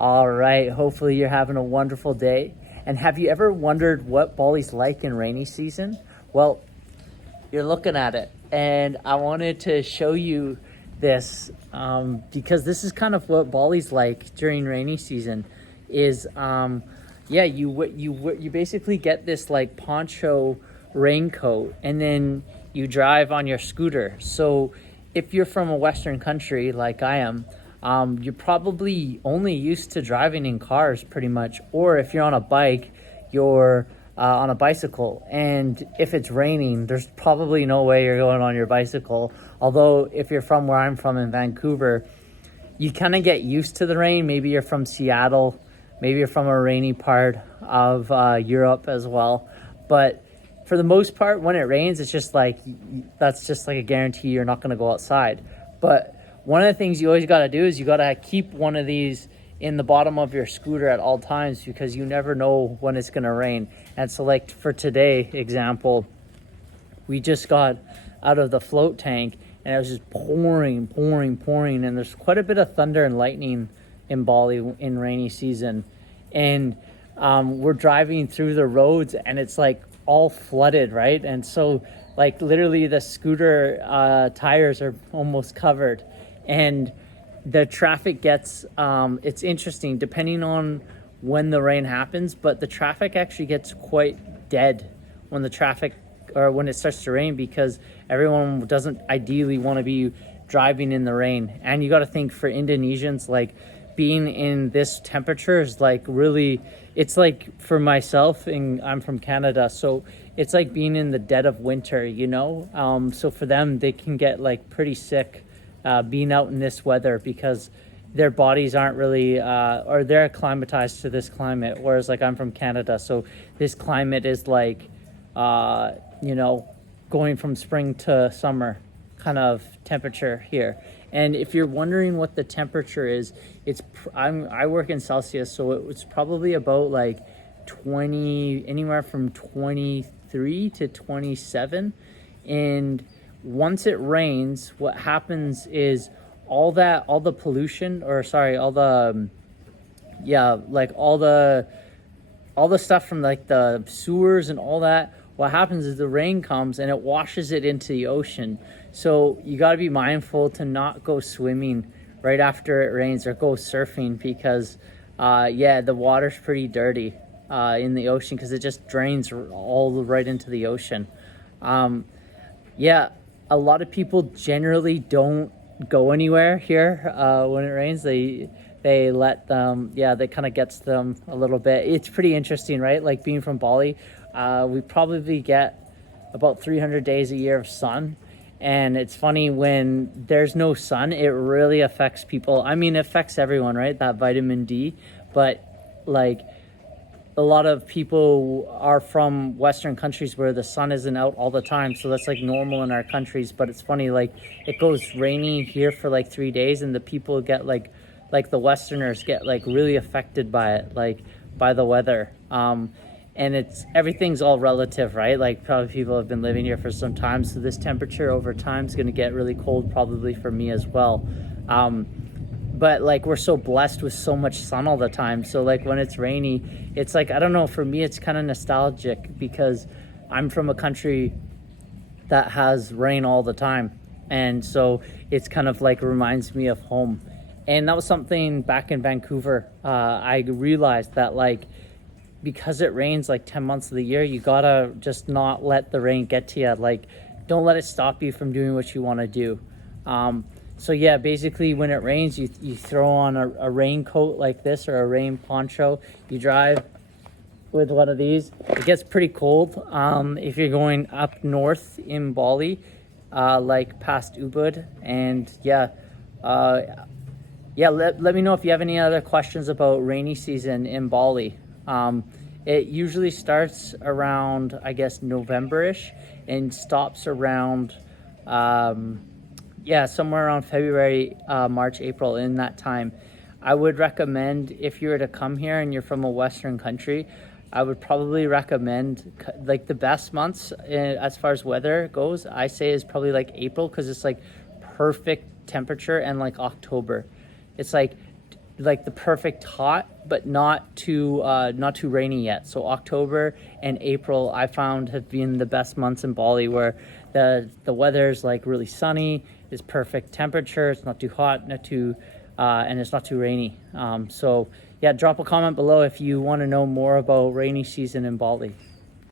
All right. Hopefully, you're having a wonderful day. And have you ever wondered what Bali's like in rainy season? Well, you're looking at it, and I wanted to show you this because this is kind of what Bali's like during rainy season. Is yeah, you basically get this like poncho raincoat, and then you drive on your scooter. So if you're from a Western country like I am, you're probably only used to driving in cars pretty much, or if you're on a bike, you're on a bicycle. And if it's raining, there's probably no way you're going on your bicycle. Although if you're from where I'm from in Vancouver, you kind of get used to the rain. Maybe you're from Seattle, maybe you're from a rainy part of Europe as well. But for the most part, when it rains, it's just like, that's just like a guarantee you're not going to go outside. But one of the things you always got to do is you got to keep one of these in the bottom of your scooter at all times, because you never know when it's going to rain. And so like for today example, we just got out of the float tank and it was just pouring, and there's quite a bit of thunder and lightning in Bali in rainy season. And we're driving through the roads and it's like all flooded, right? And so like literally the scooter tires are almost covered, and the traffic gets it's interesting depending on when the rain happens, but the traffic actually gets quite dead when when it starts to rain, because everyone doesn't ideally want to be driving in the rain. And you got to think, for Indonesians, like being in this temperature is like really, it's like for myself, and I'm from Canada, so it's like being in the dead of winter, so for them, they can get like pretty sick being out in this weather, because their bodies aren't really or they're acclimatized to this climate, whereas like I'm from Canada, so this climate is like going from spring to summer kind of temperature here. And if you're wondering what the temperature is, I work in Celsius, so it's probably about like 20, anywhere from 23 to 27. And once it rains, what happens is all the pollution, or sorry, all the stuff from like the sewers and all that, what happens is the rain comes and it washes it into the ocean. So you got to be mindful to not go swimming right after it rains, or go surfing, because the water's pretty dirty in the ocean, because it just drains all right into the ocean. A lot of people generally don't go anywhere here when it rains. They let them, they kind of gets them a little bit. It's pretty interesting, right? Like being from Bali, we probably get about 300 days a year of sun. And it's funny, when there's no sun, it really affects people. I mean, it affects everyone, right? That vitamin D. But like a lot of people are from Western countries where the sun isn't out all the time. So that's like normal in our countries. But it's funny, like it goes rainy here for like 3 days, and the people get like the Westerners get like really affected by it, like by the weather. And everything's all relative, right? Like probably people have been living here for some time, so this temperature over time is going to get really cold, probably for me as well. But like we're so blessed with so much sun all the time, so like when it's rainy, it's like, I don't know, for me it's kind of nostalgic, because I'm from a country that has rain all the time, and so it's kind of like reminds me of home. And that was something back in Vancouver, I realized that like, because it rains like 10 months of the year, you gotta just not let the rain get to you. Like, don't let it stop you from doing what you want to do. So yeah, basically when it rains, you throw on a raincoat like this, or a rain poncho. You drive with one of these. It gets pretty cold if you're going up north in Bali, like past Ubud. And let me know if you have any other questions about rainy season in Bali. It usually starts around, I guess, November-ish, and stops around, somewhere around February, March, April, in that time. I would recommend, if you were to come here and you're from a Western country, I would probably recommend, like the best months as far as weather goes, I say is probably like April, because it's like perfect temperature, and like October. It's like like the perfect hot, but not too rainy yet. So October and April I found have been the best months in Bali, where the weather's like really sunny, it's perfect temperature, it's not too hot, not too and it's not too rainy. So yeah, drop a comment below if you want to know more about rainy season in Bali.